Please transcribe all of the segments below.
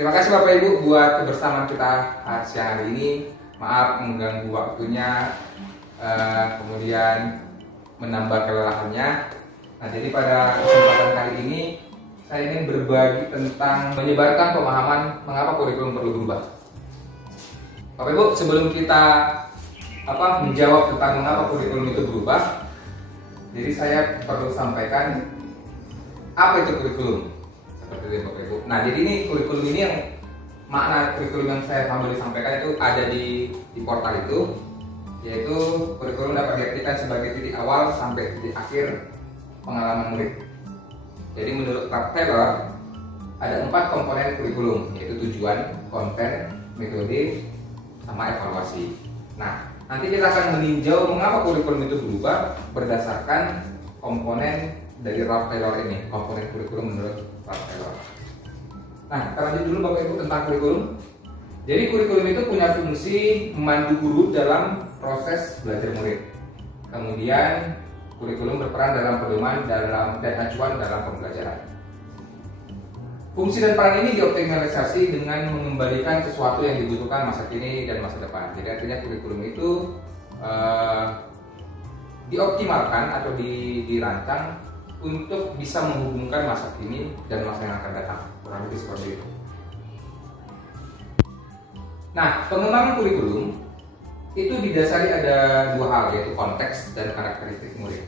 Terima kasih Bapak Ibu buat kebersamaan kita siang hari ini. Maaf mengganggu waktunya, kemudian menambah kelelahannya. Nah, jadi pada kesempatan kali ini saya ingin berbagi tentang menyebarkan pemahaman mengapa kurikulum perlu berubah. Bapak Ibu, sebelum kita menjawab tentang mengapa kurikulum itu berubah, jadi saya perlu sampaikan apa itu kurikulum. Seperti itu Bapak Ibu. Nah, jadi ini kurikulum ini yang makna kurikulum yang saya mau disampaikan itu ada di portal itu, yaitu kurikulum dapat diartikan sebagai titik awal sampai titik akhir pengalaman murid. Jadi menurut Ralph Taylor ada 4 komponen kurikulum, yaitu tujuan, konten, metode, sama evaluasi. Nah, nanti kita akan meninjau mengapa kurikulum itu berubah berdasarkan komponen dari Ralph Taylor ini, komponen kurikulum menurut Ralph Taylor. Nah, kita lanjut dulu Bapak Ibu tentang kurikulum. Jadi kurikulum itu punya fungsi memandu guru dalam proses belajar murid. Kemudian kurikulum berperan dalam pedoman dan acuan dalam pembelajaran. Fungsi dan peran ini dioptimalisasi dengan mengembalikan sesuatu yang dibutuhkan masa kini dan masa depan. Jadi artinya kurikulum itu dioptimalkan atau dirancang untuk bisa menghubungkan masa kini dan masa yang akan datang. Kurang lebih seperti itu. Nah, pengembangan kurikulum itu didasari ada 2 hal, yaitu konteks dan karakteristik murid.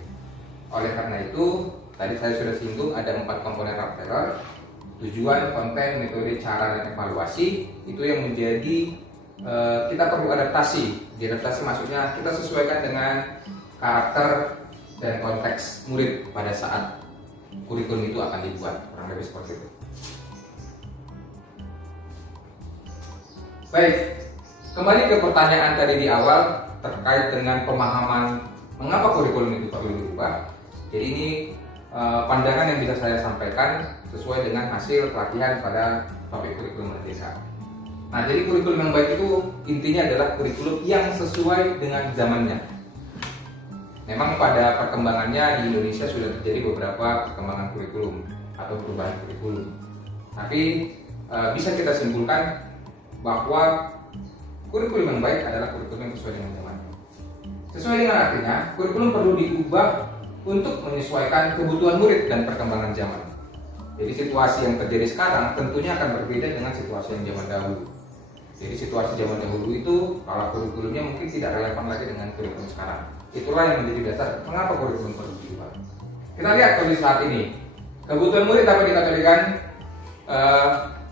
Oleh karena itu, tadi saya sudah singgung ada 4 komponen Ralph Taylor: tujuan, konten, metode, cara, dan evaluasi. Itu yang menjadi kita perlu adaptasi. Diadaptasi maksudnya kita sesuaikan dengan karakter dan konteks murid pada saat kurikulum itu akan dibuat. Kurang lebih seperti itu. Baik, kembali ke pertanyaan tadi di awal terkait dengan pemahaman mengapa kurikulum itu perlu diubah. Jadi ini pandangan yang bisa saya sampaikan sesuai dengan hasil pelatihan pada topik kurikulum merdeka. Nah, jadi kurikulum yang baik itu intinya adalah kurikulum yang sesuai dengan zamannya. Memang pada perkembangannya di Indonesia sudah terjadi beberapa perkembangan kurikulum atau perubahan kurikulum. Tapi bisa kita simpulkan bahwa kurikulum yang baik adalah kurikulum yang sesuai dengan zamannya. Sesuai dengan artinya, kurikulum perlu diubah untuk menyesuaikan kebutuhan murid dan perkembangan zaman. Jadi situasi yang terjadi sekarang tentunya akan berbeda dengan situasi yang zaman dahulu. Jadi situasi zaman dahulu itu kalau kurikulumnya mungkin tidak relevan lagi dengan kurikulum sekarang. Itulah yang menjadi dasar mengapa kurikulum perlu diubah. Kita lihat kondisi saat ini. Kebutuhan murid dapat dikategorikan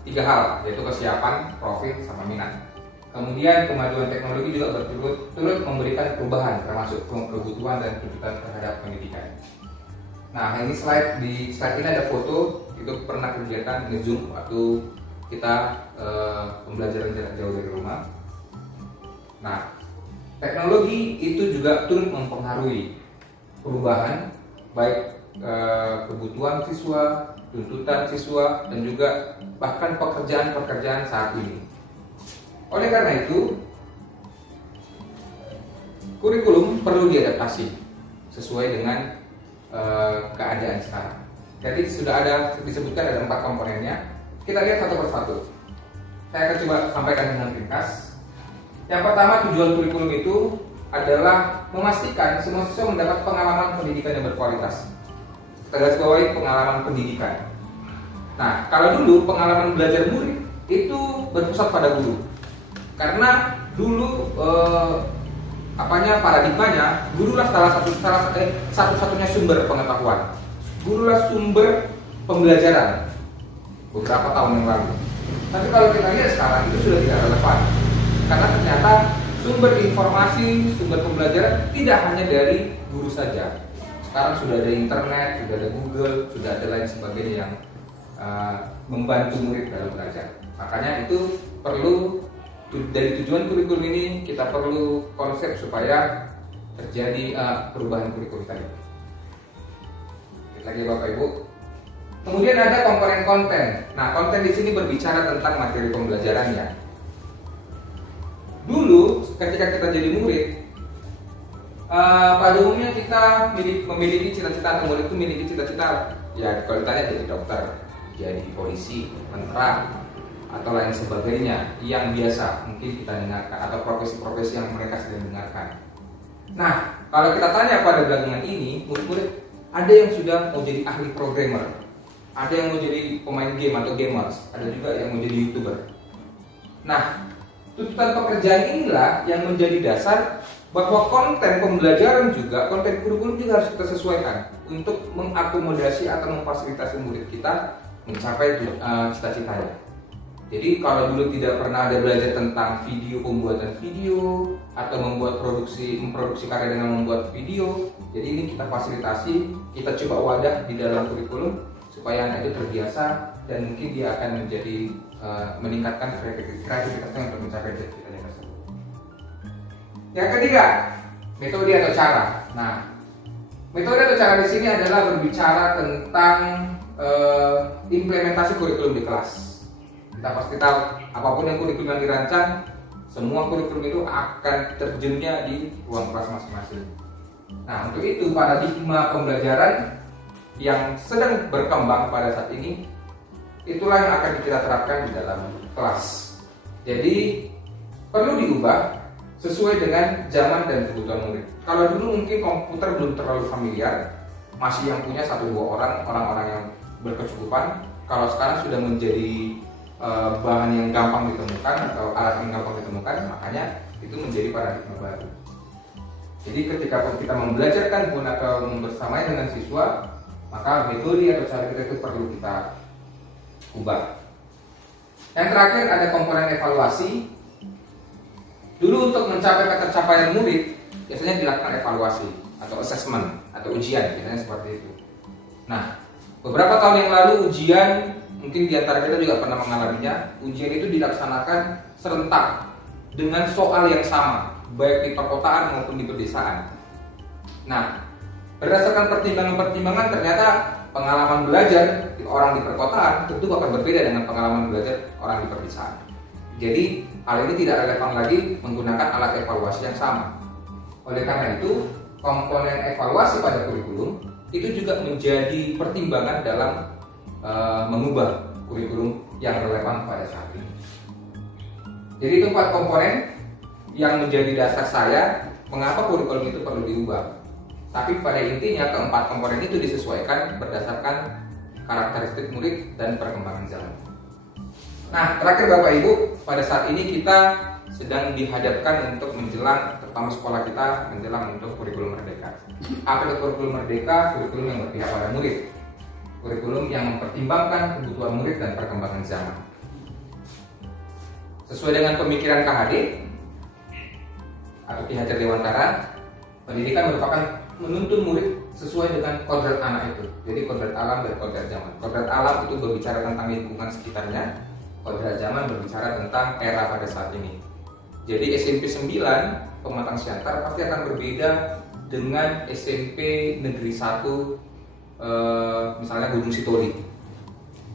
3 hal, yaitu kesiapan, profil, sama minat. Kemudian kemajuan teknologi juga turut memberikan perubahan termasuk kebutuhan dan tuntutan terhadap pendidikan. Nah, ini di slide ini ada foto itu pernah kegiatan nge-zoom waktu kita pembelajaran jarak jauh dari rumah. Nah, teknologi itu juga turut mempengaruhi perubahan baik kebutuhan siswa, tuntutan siswa, dan juga bahkan pekerjaan saat ini. Oleh karena itu, kurikulum perlu diadaptasi sesuai dengan keadaan sekarang. Jadi sudah ada disebutkan ada 4 komponennya. Kita lihat satu persatu. Saya akan coba sampaikan dengan ringkas. Yang pertama, tujuan kurikulum itu adalah memastikan semua siswa mendapat pengalaman pendidikan yang berkualitas. Kita garis bawahi pengalaman pendidikan. Nah, kalau dulu pengalaman belajar murid itu berpusat pada guru. Karena dulu paradigmanya gurulah satu-satunya sumber pengetahuan. Gurulah sumber pembelajaran beberapa tahun yang lalu. Tapi kalau kita lihat sekarang itu sudah tidak relevan. Karena ternyata sumber informasi, sumber pembelajaran tidak hanya dari guru saja. Sekarang sudah ada internet, sudah ada Google, sudah ada lain sebagainya yang membantu murid dalam belajar. Makanya itu perlu dari tujuan kurikulum ini kita perlu konsep supaya terjadi perubahan kurikulum tadi. Lagi Bapak Ibu. Kemudian ada komponen konten. Nah, konten di sini berbicara tentang materi pembelajarannya. Dulu ketika kita jadi murid, pada umumnya kita memiliki cita-cita atau murid itu memiliki cita-cita ya kalau ditanya jadi dokter, jadi polisi, tentara, atau lain sebagainya yang biasa mungkin kita dengarkan, atau profesi-profesi yang mereka sedang dengarkan. Nah, kalau kita tanya pada belakangan ini, murid-murid ada yang sudah mau jadi ahli programmer, ada yang mau jadi pemain game atau gamers, ada juga yang mau jadi YouTuber. Nah, tuntutan pekerjaan inilah yang menjadi dasar bahwa konten pembelajaran juga, konten kurikulum juga harus kita sesuaikan untuk mengakomodasi atau memfasilitasi murid kita mencapai cita-citanya. Jadi kalau dulu tidak pernah ada belajar tentang video, pembuatan video, atau memproduksi karya dengan membuat video, jadi ini kita fasilitasi, kita coba wadah di dalam kurikulum supaya anak itu terbiasa dan mungkin dia akan menjadi meningkatkan kreativitasnya untuk mencapai cita-citanya tersebut. Yang ketiga, metode atau cara. Nah, metode atau cara di sini adalah berbicara tentang implementasi kurikulum di kelas. Kita pasti tahu apapun yang kurikulum yang dirancang, semua kurikulum itu akan terjunnya di ruang kelas masing-masing. Nah, untuk itu paradigma pembelajaran yang sedang berkembang pada saat ini, itulah yang akan kita terapkan di dalam kelas. Jadi perlu diubah sesuai dengan zaman dan kebutuhan murid. Kalau dulu mungkin komputer belum terlalu familiar, masih yang punya 1-2 orang-orang yang berkecukupan. Kalau sekarang sudah menjadi bahan yang gampang ditemukan atau alat yang gampang ditemukan, makanya itu menjadi paradigma baru. Jadi ketika kita membelajarkan pun atau membersamai dengan siswa, maka metode atau cara kita itu perlu kita ubah. Yang terakhir ada komponen evaluasi. Dulu untuk mencapai ketercapaian murid biasanya dilakukan evaluasi atau assessment atau ujian, biasanya seperti itu. Nah, beberapa tahun yang lalu ujian, mungkin di antara kita juga pernah mengalaminya, ujian itu dilaksanakan serentak dengan soal yang sama, baik di perkotaan maupun di pedesaan. Nah, berdasarkan pertimbangan-pertimbangan ternyata pengalaman belajar orang di perkotaan tentu akan berbeda dengan pengalaman belajar orang di pedesaan. Jadi hal ini tidak relevan lagi menggunakan alat evaluasi yang sama. Oleh karena itu, komponen evaluasi pada kurikulum itu juga menjadi pertimbangan dalam mengubah kurikulum yang relevan pada saat ini. Jadi itu 4 komponen yang menjadi dasar saya mengapa kurikulum itu perlu diubah. Tapi pada intinya keempat komponen itu disesuaikan berdasarkan karakteristik murid dan perkembangan zaman. Nah, terakhir Bapak Ibu, pada saat ini kita sedang dihadapkan untuk menjelang, terutama sekolah kita menjelang untuk kurikulum merdeka. Apa itu kurikulum merdeka? Kurikulum yang berpihak pada murid, kurikulum yang mempertimbangkan kebutuhan murid dan perkembangan zaman. Sesuai dengan pemikiran KHD atau Ki Hajar Dewantara, pendidikan merupakan menuntun murid sesuai dengan kodrat anak itu. Jadi kodrat alam dan kodrat zaman. Kodrat alam itu berbicara tentang lingkungan sekitarnya, kodrat zaman berbicara tentang era pada saat ini. Jadi SMP 9 Pematang Siantar pasti akan berbeda dengan SMP Negeri 1 misalnya Gunung Sitoli,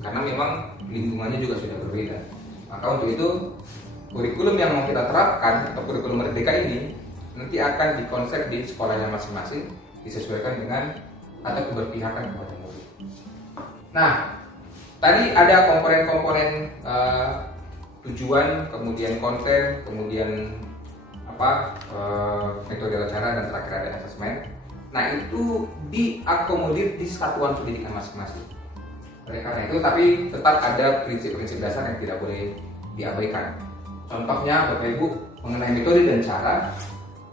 karena memang lingkungannya juga sudah berbeda. Maka untuk itu kurikulum yang mau kita terapkan atau kurikulum merdeka ini nanti akan dikonsep di sekolahnya masing-masing, disesuaikan dengan atau keberpihakan kepada murid. Nah, tadi ada komponen-komponen tujuan, kemudian konten, kemudian metode cara, dan terakhir ada asesmen. Nah, itu diakomodir di satuan pendidikan masing-masing. Oleh karena itu, tapi tetap ada prinsip-prinsip dasar yang tidak boleh diabaikan. Contohnya, Bapak Ibu, mengenai metode dan cara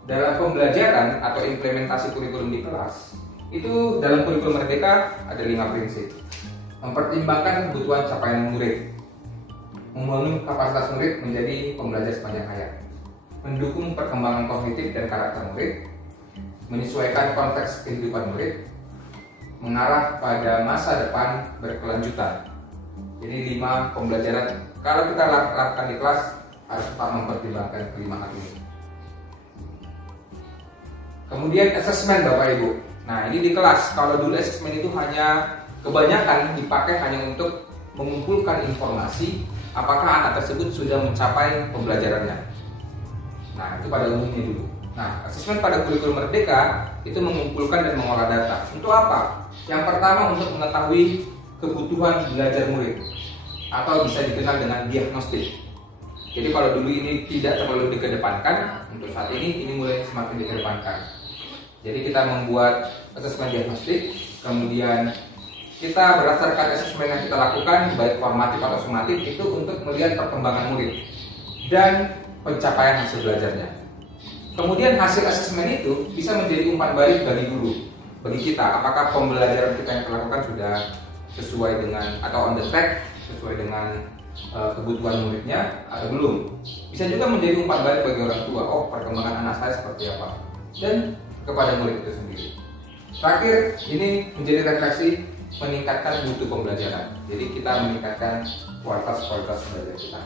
dalam pembelajaran atau implementasi kurikulum di kelas, itu dalam kurikulum merdeka ada 5 prinsip. Mempertimbangkan kebutuhan capaian murid, membangun kapasitas murid menjadi pembelajar sepanjang hayat, mendukung perkembangan kognitif dan karakter murid, menyesuaikan konteks kehidupan murid, mengarah pada masa depan berkelanjutan. Jadi 5 pembelajaran kalau kita lakukan di kelas harus tetap mempertimbangkan kelima hal ini. Kemudian asesmen Bapak Ibu. Nah, ini di kelas, kalau dulu asesmen itu hanya kebanyakan dipakai hanya untuk mengumpulkan informasi apakah anak tersebut sudah mencapai pembelajarannya. Nah, itu pada umumnya dulu. Nah, asesmen pada kurikulum merdeka itu mengumpulkan dan mengolah data. Untuk apa? Yang pertama, untuk mengetahui kebutuhan belajar murid. atau bisa dikenal dengan diagnostik. Jadi kalau dulu ini tidak terlalu dikedepankan, untuk saat ini mulai semakin dikedepankan. Jadi kita membuat asesmen diagnostik, kemudian kita berdasarkan asesmen yang kita lakukan, baik formatif atau sumatif, itu untuk melihat perkembangan murid dan pencapaian hasil belajarnya. Kemudian hasil asesmen itu bisa menjadi umpan balik bagi guru, bagi kita, apakah pembelajaran kita yang kita lakukan sudah sesuai dengan atau on the track, sesuai dengan kebutuhan muridnya atau belum. Bisa juga menjadi umpan balik bagi orang tua, oh perkembangan anak saya seperti apa, dan kepada murid itu sendiri. Terakhir, ini menjadi refleksi meningkatkan mutu pembelajaran. Jadi kita meningkatkan kualitas belajar kita.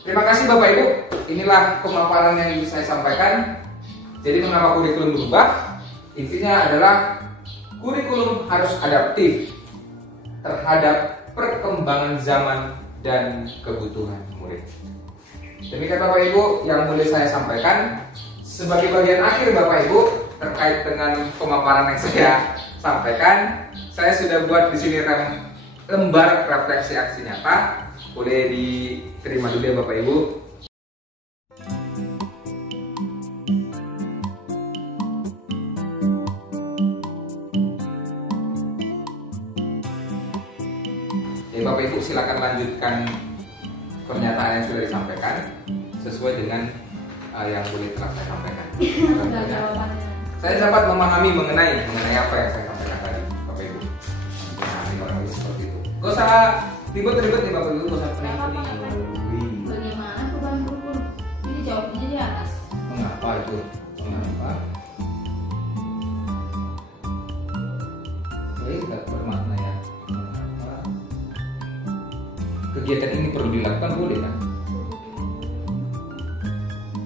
Terima kasih Bapak Ibu, inilah pemaparan yang bisa saya sampaikan. Jadi mengapa kurikulum berubah? Intinya adalah kurikulum harus adaptif terhadap perkembangan zaman dan kebutuhan murid. Demikian Bapak Ibu yang boleh saya sampaikan. Sebagai bagian akhir Bapak Ibu terkait dengan pemaparan yang saya sampaikan, saya sudah buat di sini lembar refleksi aksi nyata. Boleh diterima dulu ya Bapak Ibu. Jadi Bapak Ibu silakan lanjutkan pernyataan yang sudah disampaikan sesuai dengan yang boleh telah saya sampaikan. Saya dapat memahami mengenai apa yang saya sampaikan tadi, Bapak Ibu. Memahami orang itu seperti itu. Gak usah ribet-ribet nih Bapak Ibu, gak usah pening-pening. Bagaimana perubahan kurikulum? Jadi jawabnya di atas. Mengapa itu? Mengapa? Saya tidak bermakna ya. Mengapa kegiatan ini perlu dilakukan, boleh kan?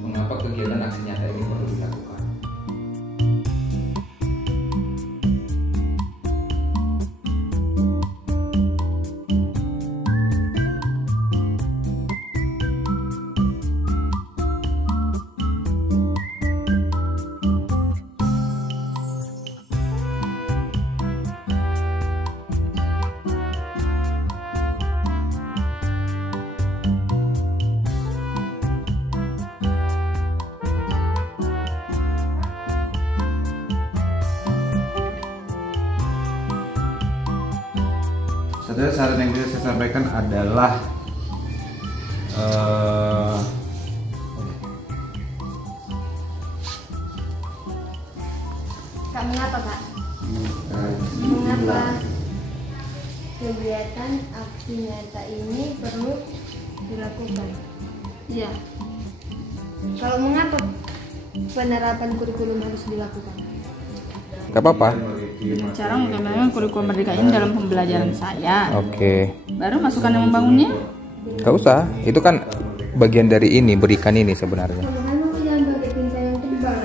Mengapa kegiatan aksi nyata ini perlu dilakukan? Saran yang bisa saya sampaikan adalah Kak, mengapa Kak? Mengapa kegiatan aksi nyata ini perlu dilakukan? Iya. Kalau mengapa penerapan kurikulum harus dilakukan? Gak apa-apa. Cara mengembangkan kurikulum merdeka ini dalam pembelajaran saya. Oke. Baru masukan yang membangunnya. Gak usah. Itu kan bagian dari ini, berikan ini sebenarnya. Kalau jangan pakai tinta yang tebal.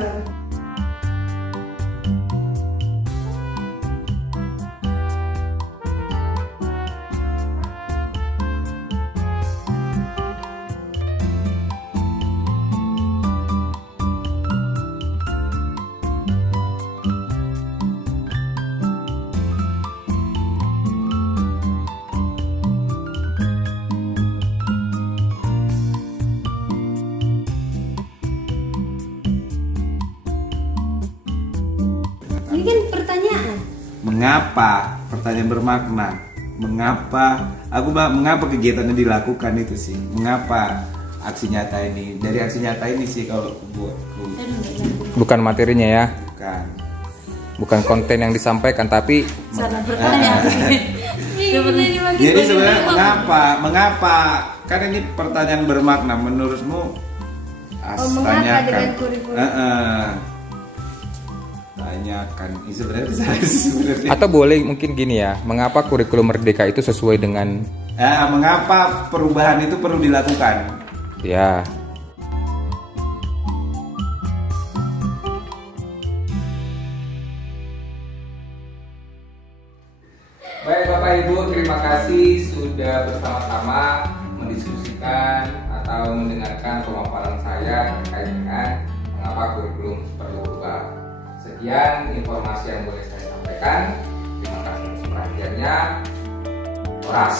Ini kan pertanyaan. mengapa, pertanyaan bermakna. Mengapa kegiatannya dilakukan itu sih? Mengapa aksi nyata ini? Dari aksi nyata ini sih kalau buatku. Bukan materinya ya. Bukan konten yang disampaikan, tapi Cara bertanya. Jadi sebenarnya mengapa? Kan ini pertanyaan bermakna menurutmu? Mengapa dengan kurikulum? Tanyakan. Ini sebenarnya. atau boleh mungkin gini ya, mengapa kurikulum merdeka itu sesuai dengan Mengapa perubahan itu perlu dilakukan? ya. Baik Bapak Ibu, terima kasih sudah bersama-sama mendiskusikan atau mendengarkan pemaparan saya terkait dengan mengapa kurikulum perlu berubah. Sekian informasi yang boleh saya sampaikan. Terima kasih atas perhatiannya. Oras.